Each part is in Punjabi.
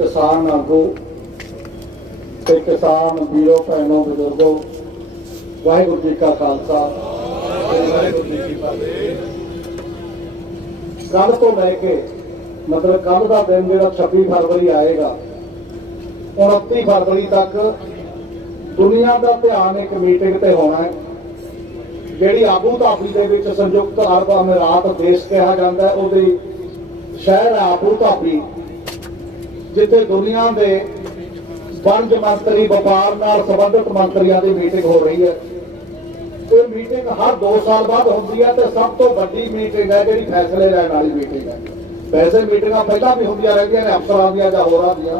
ਕਿਸਾਨ ਆਗੂ ਤੇ ਕਿਸਾਨ ਵੀਰੋ, ਭੈਣੋ, ਬਜ਼ੁਰਗੋ, ਵਾਹਿਗੁਰੂ ਜੀ ਕਾ ਖਾਲਸਾ। ਵਾਹਿਗੁਰੂ ਜੀ ਕੀ ਫਤਿਹ ਕੱਲ ਤੋਂ ਲੈ ਕੇ, ਮਤਲਬ ਕੱਲ ਦਾ ਦਿਨ ਜਿਹੜਾ 26 ਫਰਵਰੀ ਆਏਗਾ 29 ਫਰਵਰੀ ਤੱਕ ਦੁਨੀਆ ਦਾ ਧਿਆਨ ਇੱਕ ਮੀਟਿੰਗ ਤੇ ਹੋਣਾ ਹੈ, ਜਿਹੜੀ ਆਬੂ ਧਾਬੀ ਦੇ ਵਿੱਚ ਸੰਯੁਕਤ ਅਰਬ ਅਮੀਰਾਤ ਦੇਸ਼ ਕਿਹਾ ਜਾਂਦਾ ਹੈ, ਉਹਦੀ ਸ਼ਹਿਰ ਹੈ ਆਬੂ ਧਾਬੀ। ਜਿੱਥੇ ਦੁਨੀਆ ਦੇ ਵਣਜ ਮੰਤਰੀ ਵਪਾਰ ਨਾਲ ਸੰਬੰਧਿਤ ਮੰਤਰੀਆਂ ਦੀ ਮੀਟਿੰਗ ਹੋ ਰਹੀ ਹੈ। ਇਹ ਮੀਟਿੰਗ ਹਰ 2 ਸਾਲ ਬਾਅਦ ਹੁੰਦੀ ਹੈ ਤੇ ਸਭ ਤੋਂ ਵੱਡੀ ਮੀਟਿੰਗ ਹੈ ਜਿਹੜੀ ਫੈਸਲੇ ਲੈਣ ਵਾਲੀ ਮੀਟਿੰਗ ਹੈ। ਵੈਸੇ ਮੀਟਿੰਗਾਂ ਪਹਿਲਾਂ ਵੀ ਹੁੰਦੀਆਂ ਰਹਿੰਦੀਆਂ ਨੇ, ਅਫਸਰਾਂ ਦੀਆਂ ਜਾਂ ਹੋਰਾਂ ਦੀਆਂ,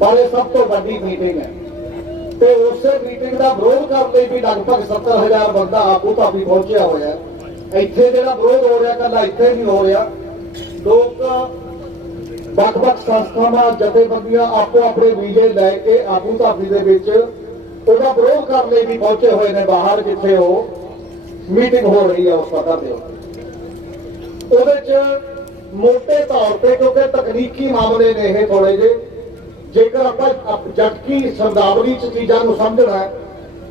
ਪਰ ਇਹ ਸਭ ਤੋਂ ਵੱਡੀ ਮੀਟਿੰਗ ਹੈ। ਤੇ ਉਸੇ ਮੀਟਿੰਗ ਦਾ ਵਿਰੋਧ ਕਰਨ ਲਈ ਵੀ ਲਗਭਗ 70000 ਬੰਦਾ ਆਪੂ ਧਾਬੀ ਪਹੁੰਚਿਆ ਹੋਇਆ ਇੱਥੇ ਜਿਹੜਾ ਵਿਰੋਧ ਹੋ ਰਿਹਾ ਕੱਲਾ ਇੱਥੇ ਨਹੀਂ ਹੋ ਰਿਹਾ। ਲੋਕ ਵੱਖ-ਵੱਖ ਸੰਸਥਾਵਾਂ ਜਥੇਬੰਦੀਆਂ ਆਪੋ ਆਪਣੇ ਵੀਜ਼ੇ ਲੈ ਕੇ ਆਪੂ ਧਾਬੀ ਦੇ ਵਿੱਚ ਉਹਦਾ ਵਿਰੋਧ ਕਰਨ ਲਈ ਵੀ ਪਹੁੰਚੇ ਹੋਏ ਨੇ ਬਾਹਰ, ਜਿੱਥੇ ਉਹ ਮੀਟਿੰਗ ਹੋ ਰਹੀ ਹੈ ਉਸ ਪੱਧਰ ਤੇ ਉਹਦੇ 'ਚ ਮੋٹے ਤੌਰ ਤੇ, ਕਿਉਂਕਿ ਤਕਨੀਕੀ ਮਾਮਲੇ ਨੇ ਇਹ ਥੋੜੇ ਜਿਹੇ, ਜੇਕਰ ਆਪਾਂ ਅਪ- ਜਟਕੀ ਸ਼ਬਦਾਵਲੀ ਚ ਚੀਜ਼ਾਂ ਨੂੰ ਸਮਝਣਾ ਹੈ,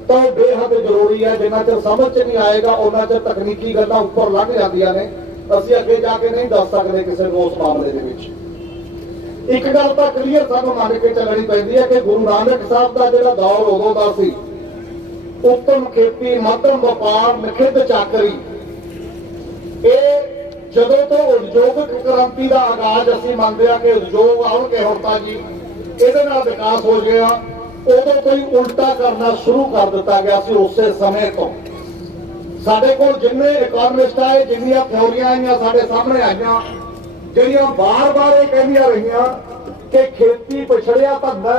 ਤਾਂ ਉਹ ਬੇਹੱਦ ਜ਼ਰੂਰੀ ਹੈ। ਜਿੰਨਾ ਚਿਰ ਸਮਝ ਚ ਨਹੀਂ ਆਏਗਾ ਉਹਨਾਂ ਚਿਰ ਤਕਨੀਕੀ ਗੱਲਾਂ ਉੱਪਰ ਲੰਘ ਜਾਂਦੀਆਂ ਨੇ। ਅਸੀਂ ਅੱਗੇ ਜਾ ਕੇ ਨਹੀਂ ਦੱਸ ਸਕਦੇ ਕਿਸੇ ਨੂੰ ਉਸ ਮਾਮਲੇ ਦੇ ਵਿੱਚ। ਇੱਕ ਗੱਲ ਤਾਂ ਕਲੀਅਰ ਸਾਨੂੰ ਮੰਨ ਕੇ ਚੱਲਣੀ ਪੈਂਦੀ ਹੈ ਕਿ ਗੁਰੂ ਨਾਨਕ ਸਾਹਿਬ ਦਾ ਜਿਹੜਾ ਦੌਰ ਉਦੋਂ ਦਾ ਸੀ, ਉੱਤਮ ਖੇਤੀ ਮੱਧਮ ਵਪਾਰ ਨਿਖਿਤ ਚਾਕਰੀ, ਇਹ ਜਦੋਂ ਤੋਂ ਉਦਯੋਗਿਕ ਕ੍ਰਾਂਤੀ ਦਾ ਆਗਾਜ਼ ਅਸੀਂ ਮੰਨਦੇ ਆ ਕਿ ਉਦਯੋਗ ਆਉਣਗੇ ਹੁਣ ਤਾਂ ਜੀ, ਇਹਦੇ ਨਾਲ ਵਿਕਾਸ ਹੋ ਗਿਆ ਉਦੋਂ ਤੋਂ ਹੀ ਉਲਟਾ ਕਰਨਾ ਸ਼ੁਰੂ ਕਰ ਦਿੱਤਾ ਗਿਆ ਸੀ ਉਸੇ ਸਮੇਂ ਤੋਂ। ਸਾਡੇ ਕੋਲ ਜਿੰਨੇ ਇਕਨੋਮਿਸਟ ਆਏ, ਜਿੰਨੀਆਂ ਥਿਉਰੀਆਂ ਆਈਆਂ ਸਾਡੇ ਸਾਹਮਣੇ ਆਈਆਂ ਜਿਹੜੀਆਂ ਬਾਰ-ਬਾਰ ਇਹ ਕਹਿੰਦੀਆਂ ਰਹੀਆਂ ਕਿ ਖੇਤੀ ਪਛੜਿਆ ਧੰਦਾ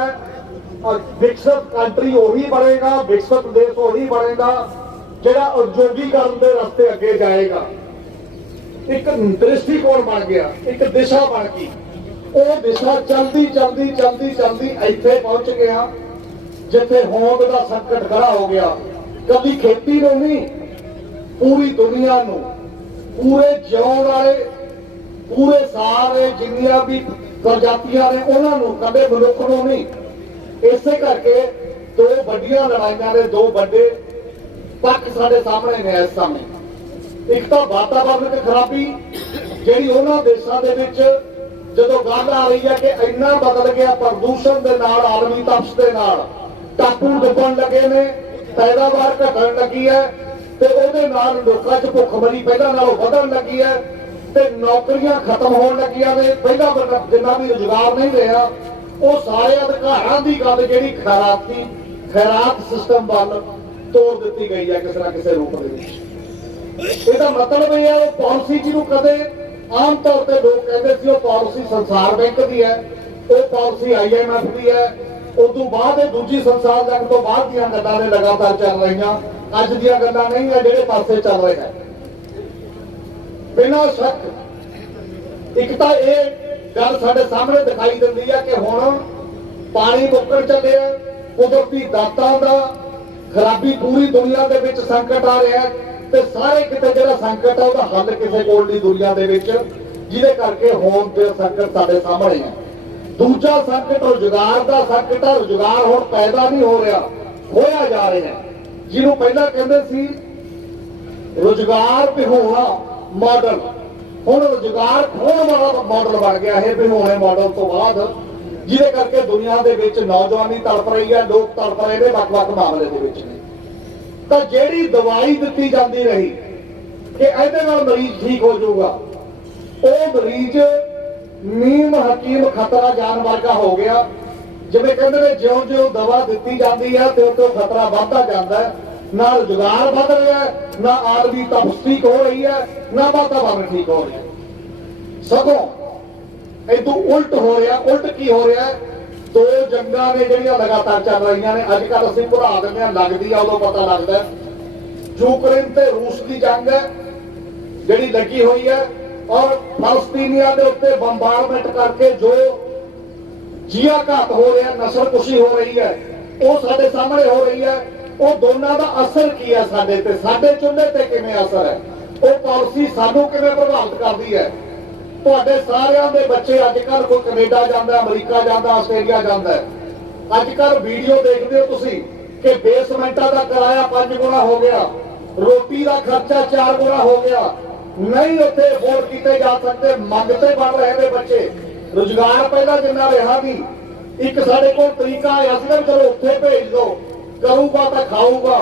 ਔਰ ਵਿਕਸਿਤ ਕੰਟਰੀ ਉਹੀ ਬਣੇਗਾ, ਵਿਕਸਿਤ ਦੇਸ਼ ਉਹੀ ਬਣੇਗਾ, ਜਿਹੜਾ ਉਦਯੋਗੀਕਰਨ ਦੇ ਰਸਤੇ ਅੱਗੇ ਜਾਏਗਾ। ਇੱਕ ਦ੍ਰਿਸ਼ਟੀਕੋਣ ਬਣ ਗਿਆ, ਇੱਕ ਦਿਸ਼ਾ ਬਣ ਗਈ। ਉਹ ਦਿਸ਼ਾ ਚਲਦੀ ਚਲਦੀ ਚਲਦੀ ਚਲਦੀ ਇੱਥੇ ਪਹੁੰਚ ਗਿਆ, ਜਿੱਥੇ ਹੋਂਦ ਦਾ ਸੰਕਟ ਖੜਾ ਹੋ ਗਿਆ। ਕਦੀ ਖੇਤੀ ਨੂੰ ਨਹੀਂ, ਪੂਰੀ ਦੁਨੀਆ ਨੂੰ, ਪੂਰੇ ਜਿਉਣ ਵਾਲੇ ਪੂਰੇ ਸਾਰੇ ਜਿੰਨੀਆਂ ਵੀ ਪ੍ਰਜਾਤੀਆਂ ਨੇ ਉਹਨਾਂ ਨੂੰ ਕਦੇ ਮਨੁੱਖ ਨੂੰ ਨਹੀਂ। ਇਸੇ ਕਰਕੇ ਦੋ ਵੱਡੀਆਂ ਲੜਾਈਆਂ ਦੇ ਦੋ ਵੱਡੇ ਪੱਖ ਸਾਡੇ ਸਾਹਮਣੇ ਨੇ ਇਸ ਸਮੇਂ। ਇੱਕ ਤਾਂ ਵਾਤਾਵਰਣ ਦੀ ਖਰਾਬੀ, ਜਿਹੜੀ ਉਹਨਾਂ ਦੇਸ਼ਾਂ ਦੇ ਵਿੱਚ ਜਦੋਂ ਗੱਲ ਆ ਰਹੀ ਹੈ ਕਿ ਇੰਨਾ ਬਦਲ ਗਿਆ ਪ੍ਰਦੂਸ਼ਣ ਦੇ ਨਾਲ ਆਲਮੀ ਤਪਸ਼ ਦੇ ਨਾਲ, ਟਾਪੂ ਡੁੱਬਣ ਲੱਗੇ ਨੇ, ਪੈਦਾਵਾਰ ਘਟਣ ਲੱਗੀ ਹੈ ਤੇ ਉਹਦੇ ਨਾਲ ਲੋਕਾਂ 'ਚ ਭੁੱਖਮਰੀ ਪਹਿਲਾਂ ਨਾਲੋਂ ਵਧਣ ਲੱਗੀ ਹੈ। ਤੇ ਨੌਕਰੀਆਂ ਖਤਮ ਹੋਣ ਲੱਗੀਆਂ ਨੇ। ਪਹਿਲਾਂ ਵਰਗਾ ਜਿੰਨਾ ਵੀ ਰੁਜ਼ਗਾਰ ਨਹੀਂ ਰਿਹਾ, ਉਹ ਸਾਰੇ ਅਧਿਕਾਰਾਂ ਦੀ ਗੱਲ ਜਿਹੜੀ ਖੈਰਾਤੀ ਖੈਰਾਤ ਸਿਸਟਮ ਵੱਲ ਤੋੜ ਦਿੱਤੀ ਗਈ ਹੈ ਕਿਸੇ ਨਾ ਕਿਸੇ ਰੂਪ ਦੇ ਵਿੱਚ। ਇਹਦਾ ਮਤਲਬ ਇਹ ਹੈ, ਉਹ ਪਾਲਿਸੀ ਜਿਹਨੂੰ ਕਦੇ ਆਮ ਤੌਰ ਤੇ ਲੋਕ ਕਹਿੰਦੇ ਸੀ, ਉਹ ਪਾਲਿਸੀ ਸੰਸਾਰ ਬੈਂਕ ਦੀ ਹੈ, ਉਹ ਪਾਲਿਸੀ ਆਈਐਮਐਫ ਦੀ ਹੈ। ਉਸ ਤੋਂ ਬਾਅਦ ਇਹ ਦੂਜੀ ਸੰਸਾਰ ਜੰਗ ਤੋਂ ਬਾਅਦ ਦੀਆਂ ਗੱਲਾਂ ਨੇ ਲਗਾਤਾਰ ਚੱਲ ਰਹੀਆਂ। ਅੱਜ ਦੀਆਂ ਗੱਲਾਂ ਨਹੀਂ ਹੈ, ਜਿਹੜੇ ਪਾਸੇ ਚੱਲ ਰਹੇ ਹੈ। ਬਿਨਾਂ ਸ਼ੱਕ, ਇੱਕ ਤਾਂ ਇਹ ਗੱਲ ਸਾਡੇ ਸਾਹਮਣੇ ਦਿਖਾਈ ਦਿੰਦੀ ਹੈ ਕਿ ਹੁਣ ਪਾਣੀ ਮੁੱਕਣ ਚੱਲਿਆ, ਕੁਦਰਤੀ ਦਾਤਾਂ ਦਾ ਖਰਾਬੀ ਪੂਰੀ ਦੁਨੀਆ ਦੇ ਵਿੱਚ ਸੰਕਟ ਆ ਰਿਹਾ ਤੇ ਸਾਰੇ ਕਿਤੇ ਜਿਹੜਾ ਸੰਕਟ ਆ, ਉਹਦਾ ਹੱਲ ਕਿਸੇ ਕੋਲ ਨਹੀਂ ਦੁਨੀਆ ਦੇ ਵਿੱਚ, ਜਿਹਦੇ ਕਰਕੇ ਹੋਣ ਦੇ ਸੰਕਟ ਸਾਡੇ ਸਾਹਮਣੇ ਹੈ। ਦੂਜਾ ਸੰਕਟ ਰੁਜ਼ਗਾਰ ਦਾ ਸੰਕਟ ਆ, ਰੁਜ਼ਗਾਰ ਹੁਣ ਪੈਦਾ ਨਹੀਂ ਹੋ ਰਿਹਾ ਹੋਇਆ ਜਾ ਰਿਹਾ ਜਿਹਨੂੰ ਪਹਿਲਾਂ ਕਹਿੰਦੇ ਸੀ, ਰੁਜ਼ਗਾਰ ਵਿਹੂਣਾ ਮਾਡਲ। ਹੁਣ ਰੁਜ਼ਗਾਰ ਖੋਣ ਵਾਲਾ ਮਾਡਲ ਬਣ ਗਿਆ ਇਹ ਵਿਹੂਣੇ ਮਾਡਲ ਤੋਂ ਬਾਅਦ, ਜਿਹਦੇ ਕਰਕੇ ਦੁਨੀਆ ਦੇ ਵਿੱਚ ਨੌਜਵਾਨੀ ਤੜਪ ਰਹੀ ਹੈ, ਲੋਕ ਤੜਪ ਰਹੇ ਨੇ ਵੱਖ-ਵੱਖ ਮਾਮਲੇ ਦੇ ਵਿੱਚ। ਤਾਂ ਜਿਹੜੀ ਦਵਾਈ ਦਿੱਤੀ ਜਾਂਦੀ ਰਹੀ ਕਿ ਇਹਦੇ ਨਾਲ ਮਰੀਜ਼ ਠੀਕ ਹੋ ਜਾਊਗਾ, ਉਹ ਮਰੀਜ਼ ਨੀਮ ਹਕੀਮ ਖਤਰਾ ਜਾਨ ਵਰਗਾ ਹੋ ਗਿਆ। ਜਿਵੇਂ ਕਹਿੰਦੇ ਨੇ, ਜਿਉਂ-ਜਿਉਂ ਦਵਾ ਦਿੱਤੀ ਜਾਂਦੀ ਹੈ ਤੇ ਉਤੋਂ ਖਤਰਾ ਵੱਧਦਾ ਜਾਂਦਾ ਹੈ। ਨਾ ਰੁਜ਼ਗਾਰ ਵੱਧ ਰਿਹਾ ਹੈ, ਨਾ ਆਰਮੀ ਤਪਸ ਠੀਕ ਹੋ ਰਹੀ ਹੈ, ਨਾ ਵਾਤਾਵਰਨ ਠੀਕ ਹੋ ਰਿਹਾ ਸਗੋਂ ਇਹ ਤੋਂ ਉਲਟ ਹੋ ਰਿਹਾ, ਉਲਟ ਕੀ ਹੋ ਰਿਹਾ ਦੋ ਜੰਗਾਂ ਨੇ ਜਿਹੜੀਆਂ ਲਗਾਤਾਰ ਚੱਲ ਰਹੀਆਂ ਨੇ ਅੱਜ ਕੱਲ ਅਸੀਂ ਭੁਲਾ ਦਿੰਦੇ ਹਾਂ, ਲੱਗਦੀ ਆ, ਉਦੋਂ ਪਤਾ ਲੱਗਦਾ ਯੂਕਰੇਨ ਤੇ ਰੂਸ ਦੀ ਜੰਗ ਹੈ, ਜਿਹੜੀ ਲੱਗੀ ਹੋਈ ਹੈ, ਔਰ ਫਲਸਤੀਨੀਆਂ ਦੇ ਉੱਤੇ ਬੰਬਾਰਮੈਂਟ ਕਰਕੇ ਜੋ ਜੀਆ ਘਾਤ ਹੋ ਰਿਹਾ ਨਸਲ ਕੁਸ਼ੀ ਹੋ ਰਹੀ ਹੈ, ਉਹ ਸਾਡੇ ਸਾਹਮਣੇ ਹੋ ਰਹੀ ਹੈ। ਉਹ ਦੋਨਾਂ ਦਾ ਅਸਰ ਕੀ ਹੈ ਸਾਡੇ ਤੇ? ਸਾਡੇ ਚੁੱਲ੍ਹੇ ਤੇ ਕਿਵੇਂ ਅਸਰ ਹੈ? ਉਹ ਪਾਲਿਸੀ ਸਾਨੂੰ ਕਿਵੇਂ ਪ੍ਰਭਾਵਿਤ ਕਰਦੀ ਹੈ? ਤੁਹਾਡੇ ਸਾਰਿਆਂ ਦੇ ਬੱਚੇ ਅੱਜ ਕੱਲ ਕੋਈ ਕੈਨੇਡਾ ਜਾਂਦਾ, ਅਮਰੀਕਾ ਜਾਂਦਾ, ਆਸਟ੍ਰੇਲੀਆ ਜਾਂਦਾ ਅੱਜ ਕੱਲ ਵੀਡੀਓ ਦੇਖਦੇ ਹੋ ਤੁਸੀਂ ਕਿ ਬੇਸਮੈਂਟਾਂ ਦਾ ਕਿਰਾਇਆ 5 ਗੁਣਾ ਹੋ ਗਿਆ, ਰੋਟੀ ਦਾ ਖਰਚਾ 4 ਗੁਣਾ ਹੋ ਗਿਆ। ਨਹੀਂ ਉੱਥੇ ਅਫੋਰਡ ਕੀਤੇ ਜਾ ਸਕਦੇ, ਮੰਗ ਤੇ ਬਣ ਰਹੇ ਨੇ ਬੱਚੇ। ਰੁਜ਼ਗਾਰ ਪਹਿਲਾਂ ਜਿੰਨਾ ਰਿਹਾ ਨਹੀਂ। ਇੱਕ ਸਾਡੇ ਕੋਲ ਤਰੀਕਾ ਆਇਆ ਸੀ ਕਿ ਚਲੋ ਉੱਥੇ ਭੇਜ ਦਿਓ। ਕਰੂਗਾ ਤਾਂ ਖਾਊਗਾ।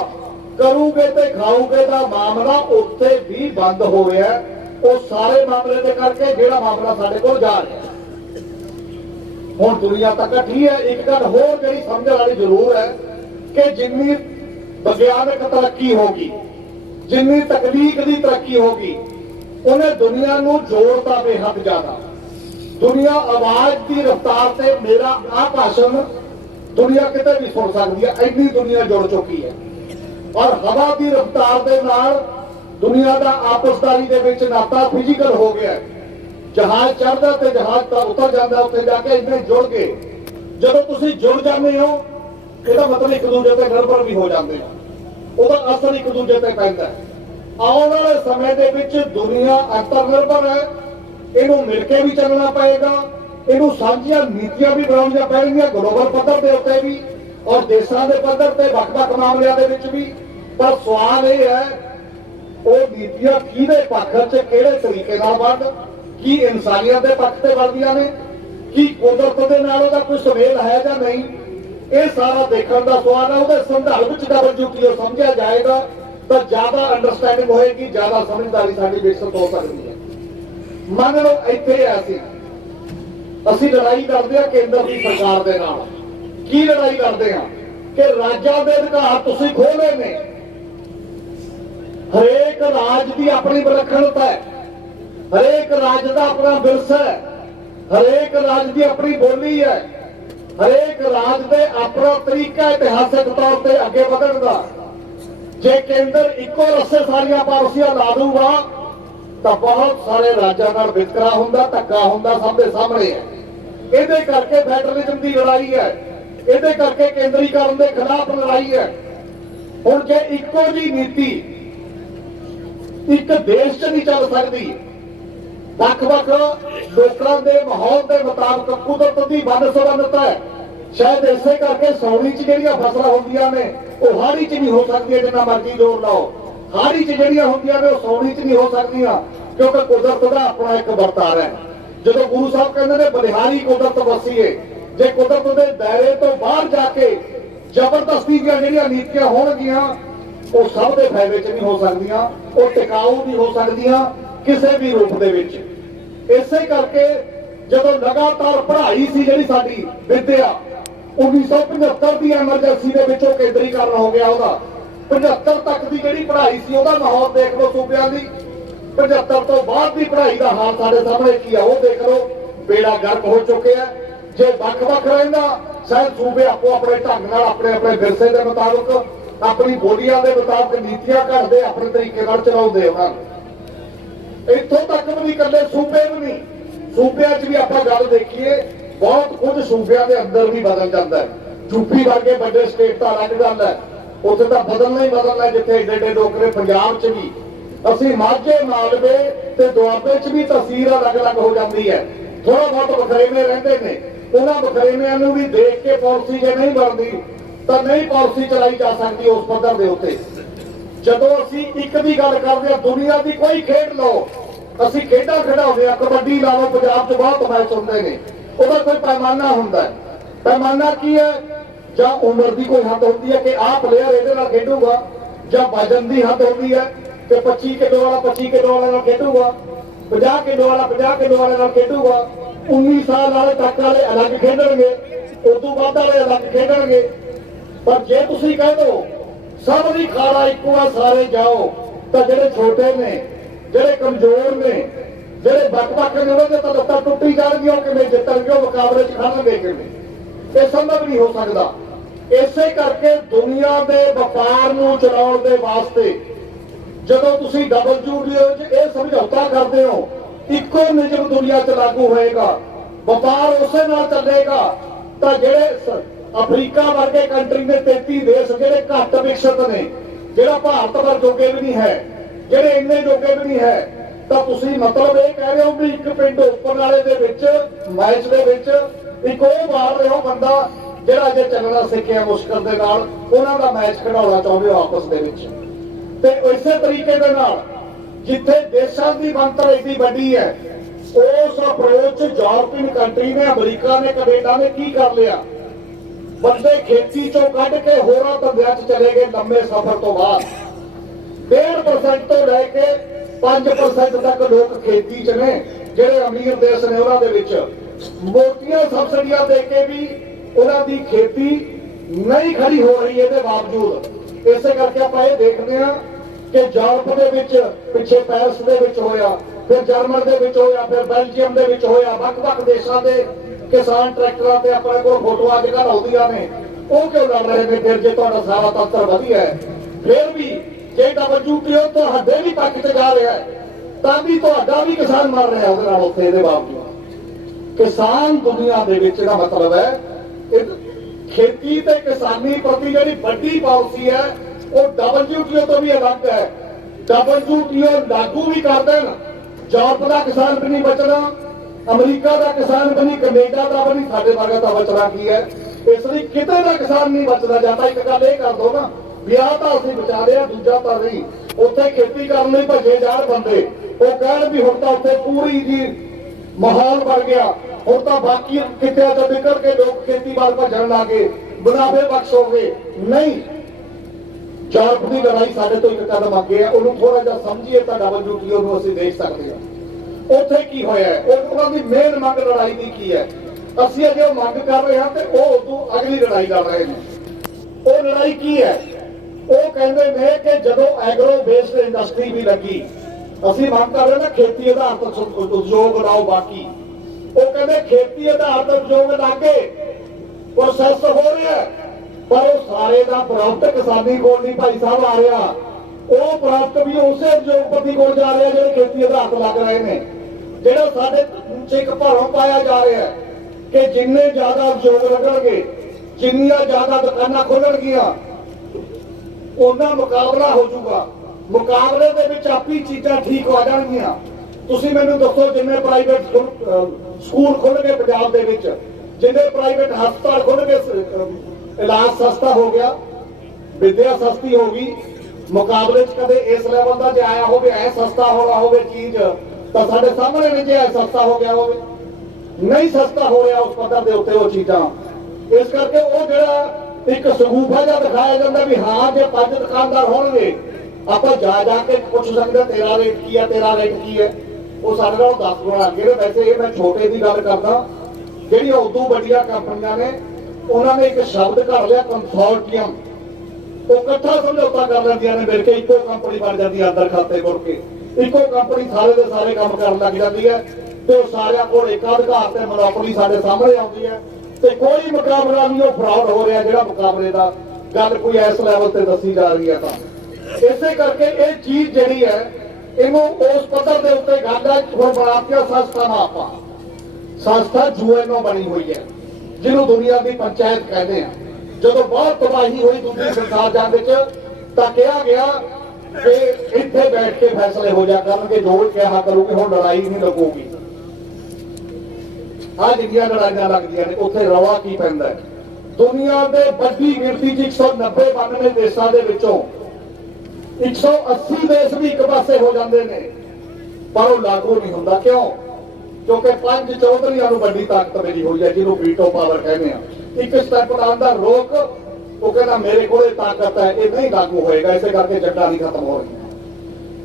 ਕਰੂਗੇ ਤੇ ਖਾਊਗੇ ਦਾ ਮਾਮਲਾ ਉੱਥੇ ਵੀ ਬੰਦ ਹੋ ਰਿਹਾ ਉਹ ਸਾਰੇ ਮਾਮਲੇ ਦੇ ਕਰਕੇ ਜਿਹੜਾ ਮਾਮਲਾ ਸਾਡੇ ਕੋਲ ਜਾ ਰਿਹਾ ਹੁਣ ਦੁਨੀਆ ਤਾਂ ਇਕੱਠੀ ਹੈ। ਇੱਕ ਗੱਲ ਹੋਰ ਜਿਹੜੀ ਸਮਝਣ ਵਾਲੀ ਜ਼ਰੂਰ ਹੈ ਕਿ ਜਿੰਨੀ ਵਿਗਿਆਨਕ ਤਰੱਕੀ ਹੋਗੀ ਜਿੰਨੀ ਤਕਨੀਕ ਦੀ ਤਰੱਕੀ ਹੋਗੀ ਉਹਨੇ ਦੁਨੀਆ ਨੂੰ ਜੋੜਤਾ ਬੇਹੱਦ ਜ਼ਿਆਦਾ। ਦੁਨੀਆ ਆਵਾਜ਼ ਦੀ ਰਫ਼ਤਾਰ ਤੇ ਮੇਰਾ ਆਹ ਭਾਸ਼ਣ ਦੁਨੀਆ ਕਿਤੇ ਵੀ ਸੁਣ ਸਕਦੀ ਹੈ ਐਡੀ ਦੁਨੀਆ ਜੁੜ ਚੁੱਕੀ ਹੈ। ਔਰ ਹਵਾ ਦੀ ਰਫ਼ਤਾਰ ਦੇ ਨਾਲ ਦੁਨੀਆ ਦਾ ਆਪਸਦਾਰੀ ਦੇ ਵਿੱਚ ਨਾਤਾ ਫਿਜ਼ੀਕਲ ਹੋ ਗਿਆ ਹੈ। ਜਹਾਜ਼ ਚੜਦਾ ਤੇ ਜਹਾਜ਼ ਤਾਂ ਉਤਰ ਜਾਂਦਾ, ਉੱਥੇ ਜਾ ਕੇ ਇੰਨੇ ਜੁੜ ਗਏ। ਜਦੋਂ ਤੁਸੀਂ ਜੁੜ ਜਾਂਦੇ ਹੋ, ਇਹਦਾ ਮਤਲਬ ਇੱਕ ਦੂਜੇ ਤੇ ਨਿਰਭਰ ਵੀ ਹੋ ਜਾਂਦੇ ਹੋ ਉਹਦਾ ਅਸਰ ਇੱਕ ਦੂਜੇ ਤੇ ਪੈਂਦਾ ਹੈ। ਆਉਣ ਵਾਲੇ ਸਮੇਂ ਦੇ ਵਿੱਚ ਦੁਨੀਆ ਅੰਤਰ ਨਿਰਭਰ ਹੈ। ਇਹਨੂੰ ਮਿਲ ਕੇ ਵੀ ਚੱਲਣਾ ਪਏਗਾ। ਇਹਨੂੰ ਸਾਂਝੀਆਂ ਨੀਤੀਆਂ ਵੀ ਬਣਾਉਣੀਆਂ ਪੈਣਗੀਆਂ ਗਲੋਬਲ ਪੱਧਰ ਦੇ ਉੱਤੇ ਵੀ ਔਰ ਦੇਸ਼ਾਂ ਦੇ ਪੱਧਰ ਤੇ ਵੱਖ-ਵੱਖ ਮਾਮਲਿਆਂ ਦੇ ਵਿੱਚ ਵੀ। ਪਰ ਸਵਾਲ ਇਹ ਹੈ, ਉਹ ਨੀਤੀਆਂ ਕਿਹਦੇ ਪੱਖ 'ਚ, ਕਿਹੜੇ ਤਰੀਕੇ ਨਾਲ ਬਣਨ ਕੀ ਇਨਸਾਨੀਅਤ ਦੇ ਪੱਖ ਤੇ ਵੱਧਦੀਆਂ ਨੇ, ਕੀ ਕੁਦਰਤ ਦੇ ਨਾਲ ਉਹਦਾ ਕੋਈ ਸੁਮੇਲ ਹੈ ਜਾਂ ਨਹੀਂ? ਇਹ ਸਾਰਾ ਦੇਖਣ ਦਾ ਸਵਾਲ ਹੈ, ਉਹਦੇ ਸੰਦਰਭ ਵਿੱਚ ਡਬਲਯੂਟੀਓ ਸਮਝਿਆ ਜਾਏਗਾ। ਤਾਂ ਜ਼ਿਆਦਾ ਅੰਡਰਸਟੈਂਡਿੰਗ ਹੋਏਗੀ, ਜ਼ਿਆਦਾ ਸਮਝਦਾਰੀ ਸਾਡੀ ਵਿਕਸਿਤ ਹੋ ਸਕਦੀ ਹੈ। ਮੰਨ ਲਓ ਇੱਥੇ ਆ ਅਸੀਂ ਅਸੀਂ ਲੜਾਈ ਕਰਦੇ ਆ ਕੇਂਦਰ ਦੀ ਸਰਕਾਰ ਦੇ ਨਾਲ। ਕੀ ਲੜਾਈ ਕਰਦੇ ਆ ਕਿ ਰਾਜਾਂ ਦੇ ਅਧਿਕਾਰ ਤੁਸੀਂ ਖੋਲੇ ਨੇ। ਹਰੇਕ ਰਾਜ ਦੀ ਆਪਣੀ ਵਿਲੱਖਣਤਾ ਹੈ। ਹਰੇਕ ਰਾਜ ਦਾ ਆਪਣਾ ਵਿਰਸਾ ਹੈ। ਹਰੇਕ ਰਾਜ ਦੀ ਆਪਣੀ ਬੋਲੀ ਹੈ। ਹਰੇਕ ਰਾਜ ਦੇ ਆਪਣਾ ਤਰੀਕਾ ਇਤਿਹਾਸਕ ਤੌਰ ਤੇ ਅੱਗੇ ਵਧਣ ਦਾ। ਜੇ ਕੇਂਦਰ ਇੱਕੋ ਰਸੇ ਸਾਰੀਆਂ ਪਾਲਸੀਆਂ ਲਾ ਦੂਗਾ ਤਾਂ ਬਹੁਤ ਸਾਰੇ ਰਾਜਾਂ ਨਾਲ ਵਿਤਕਰਾ ਹੁੰਦਾ, ਧੱਕਾ ਹੁੰਦਾ ਸਭ ਦੇ ਸਾਹਮਣੇ ਹੈ। ਇਹਦੇ ਕਰਕੇ ਫੈਡਰਲਿਜ਼ਮ ਦੀ ਲੜਾਈ ਹੈ। ਇਹਦੇ ਕਰਕੇ ਕੇਂਦਰੀਕਰਨ ਦੇ ਖਿਲਾਫ ਲੜਾਈ ਹੈ। ਹੁਣ ਜੇ ਇੱਕੋ ਜੀ ਨੀਤੀ ਇੱਕ ਦੇਸ਼ 'ਚ ਨਹੀਂ ਚੱਲ ਸਕਦੀ, ਵੱਖ-ਵੱਖ ਲੋਕਾਂ ਦੇ ਮਾਹੌਲ ਦੇ ਮੁਤਾਬਕ ਕੁਦਰਤ ਦੀ ਬਨਸਬਨਤਾ ਹੈ। ਸ਼ਾਇਦ ਇਸੇ ਕਰਕੇ ਸੌਣੀ 'ਚ ਜਿਹੜੀਆਂ ਫਸਲਾਂ ਹੁੰਦੀਆਂ ਨੇ, ਉਹ ਹਾੜੀ 'ਚ ਨਹੀਂ ਹੋ ਸਕਦੀਆਂ, ਜਿੰਨਾ ਮਰਜ਼ੀ ਜ਼ੋਰ ਲਾਓ। ਹਾੜੀ 'ਚ ਜਿਹੜੀਆਂ ਹੁੰਦੀਆਂ ਨੇ ਉਹ ਸੌਣੀ 'ਚ ਨਹੀਂ ਹੋ ਸਕਦੀਆਂ, ਕਿਉਂਕਿ ਕੁਦਰਤ ਦਾ ਆਪਣਾ ਇੱਕ ਵਰਤਾਰਾ ਹੈ। ਜਦੋਂ ਗੁਰੂ ਸਾਹਿਬ ਕਹਿੰਦੇ ਨੇ, ਬਲਿਹਾਰੀ ਕੁਦਰਤ ਵਸੀਏ। ਜੇ ਕੁਦਰਤ ਦੇ ਦਾਇਰੇ ਤੋਂ ਬਾਹਰ ਜਾ ਕੇ ਜ਼ਬਰਦਸਤੀ ਦੀਆਂ ਜਿਹੜੀਆਂ ਨੀਤੀਆਂ ਹੋਣਗੀਆਂ, ਉਹ ਸਭ ਦੇ ਫਾਇਦੇ 'ਚ ਨਹੀਂ ਹੋ ਸਕਦੀਆਂ, ਉਹ ਟਿਕਾਊ ਨਹੀਂ ਹੋ ਸਕਦੀਆਂ, ਕਿਸੇ ਵੀ ਰੂਪ ਦੇ ਵਿੱਚ। ਇਸੇ ਕਰਕੇ ਜਦੋਂ ਲਗਾਤਾਰ ਪੜ੍ਹਾਈ ਸੀ ਜਿਹੜੀ ਸਾਡੀ ਵਿਦਿਆ 1975 ਦੀ ਐਮਰਜੈਂਸੀ ਦੇ ਵਿੱਚੋਂ ਕੇਂਦਰੀਕਰਨ ਹੋ ਗਿਆ ਉਹਦਾ 75 ਤੱਕ ਦੀ ਜਿਹੜੀ ਪੜ੍ਹਾਈ ਸੀ, ਉਹਦਾ ਮਾਹੌਲ ਦੇਖ ਲਓ ਸੂਬਿਆਂ ਦੀ। 75 ਤੋਂ ਬਾਅਦ ਦੀ ਪੜ੍ਹਾਈ ਦਾ ਹਾਲ ਸਾਡੇ ਸਾਹਮਣੇ ਕੀ ਆ, ਉਹ ਦੇਖ ਲਓ। ਬੇੜਾ ਗਰਕ ਹੋ ਚੁੱਕਿਆ ਜੇ ਵੱਖ-ਵੱਖ ਰਹਿੰਦਾ, ਸ਼ਾਇਦ ਸੂਬੇ ਆਪੋ ਆਪਣੇ ਢੰਗ ਨਾਲ ਆਪਣੇ ਆਪਣੇ ਵਿਰਸੇ ਦੇ ਮੁਤਾਬਕ, ਆਪਣੀ ਬੋਲੀਆਂ ਦੇ ਮੁਤਾਬਕ ਨੀਤੀਆਂ ਘੜਦੇ, ਆਪਣੇ ਤਰੀਕੇ ਨਾਲ ਚਲਾਉਂਦੇ ਉਹਨਾਂ ਨੂੰ। ਇੱਥੋਂ ਤੱਕ ਵੀ ਨਹੀਂ ਇਕੱਲੇ ਸੂਬੇ ਵੀ ਨਹੀਂ, ਸੂਬਿਆਂ 'ਚ ਵੀ ਆਪਾਂ ਗੱਲ ਦੇਖੀਏ, ਬਹੁਤ ਕੁਝ ਸੂਬਿਆਂ ਦੇ ਅੰਦਰ ਵੀ ਬਦਲ ਜਾਂਦਾ ਹੈ। ਯੂਪੀ ਵਰਗੇ ਵੱਡੇ ਸਟੇਟ ਦਾ ਅਲੱਗ ਗੱਲ ਹੈ। ਉੱਥੇ ਤਾਂ ਬਦਲਣਾ ਹੀ ਬਦਲਣਾ ਜਿੱਥੇ ਏਡੇ ਏਡੇ ਲੋਕ ਪੰਜਾਬ 'ਚ ਵੀ। ਅਸੀਂ ਮਾਝੇ, ਮਾਲਵੇ ਤੇ ਦੁਆਬੇ 'ਚ ਵੀ ਤਸਵੀਰ ਅਲੱਗ-ਅਲੱਗ ਹੋ ਜਾਂਦੀ ਹੈ ਥੋੜਾ ਬਹੁਤ ਵਖਰੇਵੇਂ ਰਹਿੰਦੇ ਨੇ। ਉਹਨਾਂ ਵਖਰੇਵਿਆਂ ਨੂੰ ਵੀ ਦੇਖ ਕੇ ਪਾਲਿਸੀ ਜੇ ਨਹੀਂ ਬਣਦੀ, ਤਾਂ ਨਹੀਂ ਪਾਲਿਸੀ ਚਲਾਈ ਜਾ ਸਕਦੀ ਉਸ ਪੱਧਰ ਦੇ ਉੱਤੇ। ਜਦੋਂ ਅਸੀਂ ਇੱਕ ਦੀ ਗੱਲ ਕਰਦੇ ਹਾਂ, ਦੁਨੀਆ ਦੀ ਕੋਈ ਖੇਡ ਲਓ, ਅਸੀਂ ਖੇਡਾਂ ਖਿਡਾਉਂਦੇ ਆ ਕਬੱਡੀ ਲਾ ਲਓ, ਪੰਜਾਬ 'ਚ ਬਹੁਤ ਮੈਚ ਹੁੰਦੇ ਨੇ। ਉਹਦਾ ਕੋਈ ਪੈਮਾਨਾ ਹੁੰਦਾ ਹੈ। ਪੈਮਾਨਾ ਕੀ ਹੈ? ਜਾਂ ਉਮਰ ਦੀ ਕੋਈ ਹੱਦ ਹੁੰਦੀ ਹੈ ਕਿ ਆਹ ਪਲੇਅਰ ਇਹਦੇ ਨਾਲ ਖੇਡੂਗਾ, ਜਾਂ ਵਜਨ ਦੀ ਹੱਦ ਹੁੰਦੀ ਹੈ ਕਿ 25 ਕਿਲੋ ਵਾਲਾ 25 ਕਿਲੋ ਵਾਲੇ ਨਾਲ ਖੇਡੂਗਾ 50 ਕਿਲੋ ਵਾਲਾ 50 ਕਿਲੋ ਵਾਲੇ ਨਾਲ ਖੇਡੂਗਾ 19 ਸਾਲ ਵਾਲੇ ਤੱਕ ਵਾਲੇ ਅਲੱਗ ਖੇਡਣਗੇ, ਉਦੋਂ ਬਾਅਦ ਵਾਲੇ ਅਲੱਗ ਖੇਡਣਗੇ। ਪਰ ਜੇ ਤੁਸੀਂ ਕਹਿ ਦੋ, ਸਭ ਦੀ ਖਾੜਾ ਇੱਕੋ ਆ, ਸਾਰੇ ਜਾਓ, ਤਾਂ ਜਿਹੜੇ ਛੋਟੇ ਨੇ, ਜਿਹੜੇ ਕਮਜ਼ੋਰ ਨੇ, ਜਿਹੜੇ ਵੱਖ-ਵੱਖ ਨੇ ਉਹਨਾਂ ਦੇ ਤਾਂ ਲੱਤਾਂ ਟੁੱਟੀ ਜਾਣਗੀਆਂ, ਉਹ ਕਿਵੇਂ ਜਿੱਤਣਗੇ, ਉਹ ਮੁਕਾਬਲੇ 'ਚ ਖੜਨਗੇ ਕਿਵੇਂ? ਇਹ ਸੰਭਵ ਨਹੀਂ ਹੋ ਸਕਦਾ। ਇਸੇ ਕਰਕੇ ਦੁਨੀਆ ਦੇ ਵਪਾਰ ਨੂੰ ਚਲਾਉਣ ਦੇ ਵਾਸਤੇ ਜਦੋਂ ਤੁਸੀਂ WTO 'ਚ ਇਹ ਸਮਝੌਤਾ ਕਰਦੇ ਹੋ, ਇੱਕੋ ਨਿਯਮ ਦੁਨੀਆ 'ਚ ਲਾਗੂ ਹੋਏਗਾ। ਵਪਾਰ ਉਸੇ ਨਾਲ ਚੱਲੇਗਾ, ਤਾਂ ਜਿਹੜੇ ਅਫਰੀਕਾ ਵਰਗੇ ਕੰਟਰੀ ਦੇ 33 ਦੇਸ਼ ਜਿਹੜੇ ਘੱਟ ਵਿਕਸਿਤ ਨੇ, ਜਿਹੜਾ ਭਾਰਤ ਵਰ ਜੋਗੇ ਵੀ ਨਹੀਂ ਹੈ, ਜਿਹੜੇ ਇੰਨੇ ਜੋਗੇ ਵੀ ਨਹੀਂ ਹੈ, ਤਾਂ ਤੁਸੀਂ ਮਤਲਬ ਇਹ ਕਹਿ ਰਹੇ ਹੋ ਵੀ ਇੱਕ ਪਿੰਡ ਉੱਪਰ ਵਾਲੇ ਦੇ ਵਿੱਚ, ਮੈਚ ਦੇ ਵਿੱਚ ਇੱਕ ਉਹ ਮਾਰ ਰਹੇ ਹੋ ਬੰਦਾ ਜਿਹੜਾ ਜੇ ਚੱਲਣਾ ਸਿੱਖਿਆ ਮੁਸ਼ਕਲ ਦੇ ਨਾਲ, ਉਹਨਾਂ ਦਾ ਮੈਚ ਖਿਡਾਉਣਾ ਚਾਹੁੰਦੇ ਹੋ ਆਪਸ ਦੇ ਵਿੱਚ। ਤੇ ਇਸੇ ਤਰੀਕੇ ਦੇ ਨਾਲ ਜਿੱਥੇ ਦੇਸ਼ਾਂ ਦੀ ਬਣਤਰ ਏਡੀ ਵੱਡੀ ਹੈ, ਉਸ ਅਪਰੋਚ ਯੂਰਪੀਅਨ ਕੰਟਰੀ ਨੇ, ਅਮਰੀਕਾ ਨੇ, ਕੈਨੇਡਾ ਨੇ ਕੀ ਕਰ ਲਿਆ? ਬੰਦੇ ਖੇਤੀ ਚੋਂ ਕੱਢ ਕੇ ਹੋਰਾਂ ਧੰਦਿਆਂ 'ਚ ਚਲੇ ਗਏ ਲੰਮੇ ਸਫ਼ਰ ਤੋਂ ਬਾਅਦ। 1.5% ਤੋਂ ਲੈ ਕੇ 5% ਤੱਕ ਲੋਕ ਖੇਤੀ 'ਚ ਨੇ, ਜਿਹੜੇ ਅਮੀਰ ਦੇਸ਼ ਨੇ ਉਹਨਾਂ ਦੇ ਵਿੱਚ। ਮੋਟੀਆਂ ਸਬਸਿਡੀਆਂ ਦੇ ਕੇ ਵੀ ਉਹਨਾਂ ਦੀ ਖੇਤੀ ਨਹੀਂ ਖੜੀ ਹੋ ਰਹੀ ਇਹਦੇ ਬਾਵਜੂਦ। ਇਸੇ ਕਰਕੇ ਆਪਾਂ ਇਹ ਦੇਖਦੇ ਹਾਂ ਕਿ ਯੂਰਪ ਦੇ ਵਿੱਚ ਪਿੱਛੇ ਪੈਰਿਸ ਦੇ ਵਿੱਚ ਹੋਇਆ, ਫਿਰ ਜਰਮਨ ਦੇ ਵਿੱਚ ਹੋਇਆ, ਫਿਰ ਬੈਲਜੀਅਮ ਦੇ ਵਿੱਚ ਹੋਇਆ, ਵੱਖ-ਵੱਖ ਦੇਸ਼ਾਂ ਦੇ ਕਿਸਾਨ ਟਰੈਕਟਰਾਂ ਤੇ ਆਪਣੇ ਕੋਲ ਫੋਟੋਆਂ ਅੱਜ ਆਉਂਦੀਆਂ ਨੇ। ਉਹ ਕਿਉਂ ਲੜ ਰਹੇ ਨੇ? ਫਿਰ ਜੇ ਤੁਹਾਡਾ ਸਾਰਾ ਤੰਤਰ ਵਧੀਆ ਹੈ, ਫਿਰ ਵੀ ਜੇ ਡਬਲਯੂਪੀਓ ਤੁਹਾਡੇ ਵੀ ਪੱਖ ਤੇ ਜਾ ਰਿਹਾ ਹੈ, ਤਾਂ ਵੀ ਤੁਹਾਡਾ ਵੀ ਕਿਸਾਨ ਮਰ ਰਿਹਾ ਉਹਦੇ ਨਾਲ ਉੱਥੇ, ਇਹਦੇ ਬਾਵਜੂਦ। ਕਿਸਾਨ ਦੁਨੀਆ ਦੇ ਵਿੱਚ ਦਾ ਮਤਲਬ ਹੈ ਇੱਕ ਖੇਤੀ ਤੇ ਕਿਸਾਨੀ ਪ੍ਰਤੀ ਜਿਹੜੀ ਵੱਡੀ ਪਾਲਿਸੀ ਹੈ, ਉਹ ਡਬਲਯੂਟੀਓ ਤੋਂ ਵੀ ਅਲੱਗ ਹੈ। ਡਬਲਯੂਟੀਓ ਲਾਗੂ ਵੀ ਕਰ ਦੇਣ। ਯੂਰਪ ਦਾ ਕਿਸਾਨ ਵੀ ਨਹੀਂ ਬਚਣਾ, ਅਮਰੀਕਾ ਦਾ ਕਿਸਾਨ ਵੀ ਨਹੀਂ, ਕੈਨੇਡਾ ਦਾ ਵੀ ਨਹੀਂ, ਸਾਡੇ ਵਰਗਾ ਤਾਂ ਬਚਣਾ ਕੀ ਹੈ? ਇਸ ਲਈ ਕਿਤੇ ਦਾ ਕਿਸਾਨ ਨਹੀਂ ਬਚਦਾ ਜਾਂਦਾ ਇੱਕ ਗੱਲ ਇਹ ਕਰ ਦੋ ਨਾ, ਵਿਆਹ ਤਾਂ ਅਸੀਂ ਬਚਾ ਲਿਆ, ਦੂਜਾ ਤਾਂ ਨਹੀਂ। ਉੱਥੇ ਖੇਤੀ ਕਰਨ ਲਈ ਭੱਜੇ ਜਾਣ ਬੰਦੇ। ਉਹ ਕਹਿਣ ਵੀ ਹੁਣ ਤਾਂ ਉੱਥੇ ਪੂਰੀ ਜੀ ਮਾਹੌਲ ਬਣ ਗਿਆ। ਹੁਣ ਤਾਂ ਬਾਕੀ ਕਿੱਤਿਆਂ ਤੋਂ ਨਿਕਲ ਕੇ ਲੋਕ ਖੇਤੀਬਾੜੀ ਭੱਜਣ ਲੱਗੇ ਮੁਨਾਫੇ ਬਖਸ਼ ਹੋ ਗਏ ਨਹੀਂ ਯੂਰਪ ਦੀ ਲੜਾਈ ਸਾਡੇ ਤੋਂ ਇੱਕ ਕਦਮ ਅੱਗੇ ਹੈ। ਉਹਨੂੰ ਥੋੜਾ ਜਿਹਾ ਸਮਝੀਏ ਤਾਂ ਡਬਲਯੂਟੀਓ ਨੂੰ ਅਸੀਂ ਦੇਖ ਸਕਦੇ ਹਾਂ। ਉੱਥੇ ਕੀ ਹੋਇਆ ਉਹਨਾਂ ਦੀ ਮੇਨ ਮੰਗ ਲੜਾਈ ਦੀ ਕੀ ਹੈ? ਅਸੀਂ ਅਜੇ ਉਹ ਮੰਗ ਕਰ ਰਹੇ ਹਾਂ ਤੇ ਉਹ ਉਦੋਂ ਅਗਲੀ ਲੜਾਈ ਲੜ ਰਹੇ ਨੇ। ਉਹ ਲੜਾਈ ਕੀ ਹੈ? ਉਹ ਕਹਿੰਦੇ ਨੇ ਕਿ ਜਦੋਂ ਐਗਰੋ ਬੇਸਡ ਇੰਡਸਟਰੀ ਵੀ ਲੱਗੀ, ਅਸੀਂ ਮੰਗ ਕਰ ਰਹੇ ਨਾ ਖੇਤੀ ਆਧਾਰਿਤ ਸੁ- ਉਦਯੋਗ ਲਾਓ ਬਾਕੀ। ਉਹ ਕਹਿੰਦੇ ਖੇਤੀ ਆਧਾਰਿਤ ਉਦਯੋਗ ਲਾਗੇ ਪ੍ਰੋਸੈਸ ਹੋ ਰਿਹਾ ਪਰ ਉਹ ਸਾਰੇ ਦਾ ਪ੍ਰੋਡਕਟ ਕਿਸਾਨੀ ਕੋਲ ਨਹੀਂ ਭਾਈ ਸਾਹਿਬ ਆ ਰਿਹਾ। ਉਹ ਪ੍ਰੋਡਕਟ ਵੀ ਉਸੇ ਉਦਯੋਗਪਤੀ ਕੋਲ ਜਾ ਰਿਹਾ ਜਿਹੜੇ ਖੇਤੀ ਆਧਾਰਿਤ ਲੱਗ ਰਹੇ ਨੇ। ਜਿਹੜਾ ਸਾਡੇ ਚ ਇੱਕ ਭਰਮ ਪਾਇਆ ਜਾ ਰਿਹਾ ਕਿ ਜਿੰਨੇ ਜ਼ਿਆਦਾ ਉਦਯੋਗ ਲੱਗਣਗੇ, ਜਿੰਨੀਆਂ ਜ਼ਿਆਦਾ ਦੁਕਾਨਾਂ ਖੋਲਣਗੀਆਂ ਉਹਨਾਂ ਮੁਕਾਬਲਾ ਹੋ ਜਾਊਗਾ। ਮੁਕਾਬਲੇ ਦੇ ਵਿੱਚ ਆਪੀ ਚੀਜ਼ਾਂ ਠੀਕ ਹੋ ਜਾਣਗੀਆਂ। ਤੁਸੀਂ ਮੈਨੂੰ ਦੱਸੋ ਜਿੰਨੇ ਪ੍ਰਾਈਵੇਟ ਸਕੂਲ ਖੁੱਲ ਗਏ ਪੰਜਾਬ ਦੇ ਵਿੱਚ ਜਿੰਨੇ ਪ੍ਰਾਈਵੇਟ ਹਸਪਤਾਲ ਖੁੱਲ ਗਏ ਇਲਾਜ ਸਸਤਾ ਹੋ ਗਿਆ ਵਿਦਿਆ ਸਸਤੀ ਹੋ ਗਈ ਮੁਕਾਬਲੇ 'ਚ ਕਦੇ ਇਸ ਲੈਵਲ ਦਾ ਜੇ ਆਇਆ ਹੋਵੇ ਐ ਸਸਤਾ ਹੋਣਾ ਹੋਵੇ ਚੀਜ਼ ਤਾਂ ਸਾਡੇ ਸਾਹਮਣੇ ਨਹੀਂ ਜੇ ਐ ਸਸਤਾ ਹੋ ਗਿਆ ਹੋਵੇ। ਨਹੀਂ ਸਸਤਾ ਹੋ ਰਿਹਾ ਉਸ ਪੱਧਰ ਦੇ ਉੱਤੇ ਉਹ ਚੀਜ਼ਾਂ। ਇਸ ਕਰਕੇ ਉਹ ਜਿਹੜਾ ਇੱਕ ਸਗੂਫਾ ਜਿਹਾ ਦਿਖਾਇਆ ਜਾਂਦਾ ਵੀ ਹਾਂ ਜੇ ਪੰਜ ਦੁਕਾਨਦਾਰ ਹੋਣਗੇ ਆਪਾਂ ਜਾ ਜਾ ਕੇ ਪੁੱਛ ਸਕਦੇ ਹਾਂ, ਤੇਰਾ ਰੇਟ ਕੀ ਹੈ ਤੇਰਾ ਰੇਟ ਕੀ ਹੈ। ਉਹ ਸਾਡੇ ਨਾਲ 10 ਗੁਣਾ ਅੱਗੇ ਨੇ। ਵੈਸੇ ਇਹ ਮੈਂ ਛੋਟੇ ਦੀ ਗੱਲ ਕਰਦਾ। ਜਿਹੜੀਆਂ ਉਦੋਂ ਵੱਡੀਆਂ ਕੰਪਨੀਆਂ ਨੇ, ਉਹਨਾਂ ਨੇ ਇੱਕ ਸ਼ਬਦ ਘੜ ਲਿਆ ਕੰਸੋਰਟੀਅਮ ਉਹ ਇਕੱਠਾ ਸਮਝੌਤਾ ਕਰ ਲੈਂਦੀਆਂ ਨੇ ਮਿਲ ਕੇ, ਇੱਕੋ ਕੰਪਨੀ ਬਣ ਜਾਂਦੀ ਹੈ ਅੰਦਰ ਖਾਤੇ ਕੋਲ ਕੇ। ਇੱਕੋ ਕੰਪਨੀ ਸਾਰੇ ਦੇ ਸਾਰੇ ਕੰਮ ਕਰਨ ਲੱਗ ਜਾਂਦੀ ਹੈ ਤੇ ਉਹ ਸਾਰਿਆਂ ਕੋਲ ਇੱਕ ਅਧਿਕਾਰ ਤੇ ਮੋਨੋਪੋਲੀ ਸਾਡੇ ਸਾਹਮਣੇ ਆਉਂਦੀ ਹੈ। ਤੇ ਕੋਈ ਮੁਕਾਬਲਾ ਨਹੀਂ, ਉਹ ਫਰਾਡ ਹੋ ਰਿਹਾ ਜਿਹੜਾ ਮੁਕਾਬਲੇ ਦਾ। ਗੱਲ ਕੋਈ ਇਸ ਲੈਵਲ ਤੇ ਦੱਸੀ ਜਾ ਰਹੀ ਹੈ ਤਾਂ। ਇਸੇ ਕਰਕੇ ਇਹ ਚੀਜ਼ ਜਿਹੜੀ ਹੈ ਇਹਨੂੰ ਉਸ ਪੱਧਰ ਦੇ ਉੱਤੇ ਗੱਲ ਹੈ ਹੁਣ ਬਣਾਤੀਆਂ ਸੰਸਥਾਵਾਂ ਆਪਾਂ। ਸੰਸਥਾ ਯੂਐਨਓ ਬਣੀ ਹੋਈ ਹੈ, ਜਿਹਨੂੰ ਦੁਨੀਆ ਦੀ ਪੰਚਾਇਤ ਕਹਿੰਦੇ ਆ। ਜਦੋਂ ਬਹੁਤ ਤਬਾਹੀ ਹੋਈ ਦੂਜੀ ਸੰਸਾਰ ਜੰਗ ਵਿੱਚ, ਤਾਂ ਕਿਹਾ ਗਿਆ ਕਿ ਇੱਥੇ ਬੈਠ ਕੇ ਫੈਸਲੇ ਹੋ ਜਾ ਕਰਨਗੇ, ਜੋ ਵੀ ਕਿਹਾ ਕਰੂਗੇ, ਹੁਣ ਲੜਾਈ ਨਹੀਂ ਲੱਗੂਗੀ। ਆ ਜਿੰਨੀਆਂ ਲੜਾਈਆਂ ਲੱਗਦੀਆਂ ਨੇ, ਉੱਥੇ ਰਵਾ ਕੀ ਪੈਂਦਾ ਹੈ? ਦੁਨੀਆ ਦੇ ਵੱਡੀ ਗਿਣਤੀ 'ਚ 190 92 ਦੇਸ਼ਾਂ ਦੇ ਵਿੱਚੋਂ 180 ਦੇਸ਼ ਵੀ ਇੱਕ ਪਾਸੇ ਹੋ ਜਾਂਦੇ ਨੇ। ਪਰ ਉਹ ਲਾਗੂ ਨਹੀਂ ਹੁੰਦਾ। ਕਿਉਂ? ਕਿਉਂਕਿ ਪੰਜ ਚੌਧਰੀਆਂ ਨੂੰ ਵੱਡੀ ਤਾਕਤ ਮਿਲੀ ਹੋਈ ਹੈ, ਜਿਹਨੂੰ ਵੀਟੋ ਪਾਵਰ ਕਹਿੰਦੇ ਆ। ਇੱਕ ਸਟੈਪ ਲਾਉਂਦਾ ਰੋਕ, ਉਹ ਕਹਿੰਦਾ ਮੇਰੇ ਕੋਲੇ ਤਾਕਤ ਹੈ, ਇਹ ਨਹੀਂ ਲਾਗੂ ਹੋਏਗਾ, ਇਸੇ ਕਰਕੇ ਜੱਟਾਂ ਨਹੀਂ ਖਤਮ ਹੋ ਰਹੀਆਂ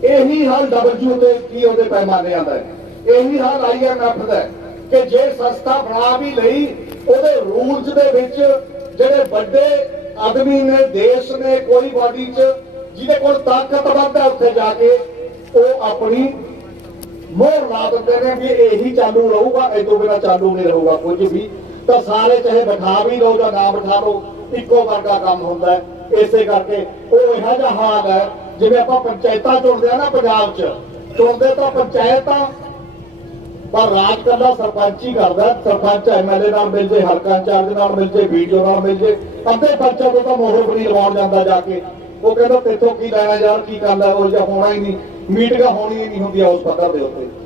ਇਹੀ ਹਾਲ ਡਬਲਯੂ ਤੇ ਕੀ ਉਹਦੇ ਪੈਮਾਨੇ ਆਂਦਾ ਹੈ। ਇਹੀ ਹਾਲ ਆਈਐਮਐਫ ਦਾ ਕਿ ਜੇ ਸੰਸਥਾ ਬਣਾ ਵੀ ਲਈ, ਉਹਦੇ ਰੂਲਸ ਦੇ ਵਿੱਚ ਜਿਹੜੇ ਵੱਡੇ ਆਦਮੀ ਨੇ, ਦੇਸ਼ ਨੇ, ਕੋਈ ਬਾਡੀ 'ਚ ਜਿਹਦੇ ਕੋਲ ਤਾਕਤ ਵੱਧ ਹੈ ਉੱਥੇ ਜਾ ਕੇ, ਉਹ ਆਪਣੀ ਮੋਹਰ ਲਾ ਦਿੰਦੇ ਨੇ ਵੀ ਇਹੀ ਚਾਲੂ ਰਹੂਗਾ, ਇਹ ਤੋਂ ਬਿਨਾ ਚਾਲੂ ਨਹੀਂ ਰਹੂਗਾ ਕੁਝ ਵੀ। ਤਾਂ ਸਾਰੇ ਚਾਹੇ ਬਿਠਾ ਵੀ ਲਓ ਜਾਂ ਨਾ ਬਿਠਾ ਲਓ, ਇੱਕੋ ਵਰਗਾ ਕੰਮ ਹੁੰਦਾ ਇਸੇ ਕਰਕੇ ਉਹ ਇਹੋ ਜਿਹਾ ਹਾਲ ਹੈ, ਜਿਵੇਂ ਆਪਾਂ ਪੰਚਾਇਤਾਂ ਚੁਣਦੇ ਆ ਨਾ ਪੰਜਾਬ 'ਚ। ਚੁਣਦੇ ਤਾਂ ਪੰਚਾਇਤਾਂ ਪਰ ਰਾਜ ਕਰਦਾ ਸਰਪੰਚ ਹੀ ਕਰਦਾ ਹੈ। ਸਰਪੰਚ ਐਮਐਲਏ ਨਾਲ ਮਿਲ ਜੇ, ਹਲਕਾ ਇੰਚਾਰਜ ਨਾਲ ਮਿਲ ਜੇ ਵੀਡੀਓ ਨਾਲ ਮਿਲ ਜੇ, ਅੱਧੇ ਪੰਚਾਂ ਤੋਂ ਤਾਂ ਮੋਹਰ ਬਣੀ ਲਵਾਉਣ ਜਾਂਦਾ ਜਾ ਕੇ। ਉਹ ਕਹਿੰਦਾ ਤੇਥੋਂ ਕੀ ਲੈਣਾ ਯਾਰ ਕੀ ਕਰਦਾ ਉਹ ਜਿਹਾ ਹੋਣਾ ਹੀ ਨਹੀਂ। ਮੀਟਿੰਗਾਂ ਹੋਣੀਆਂ ਹੀ ਨਹੀਂ ਹੁੰਦੀਆਂ ਉਸ ਪੱਧਰ ਦੇ ਉੱਤੇ।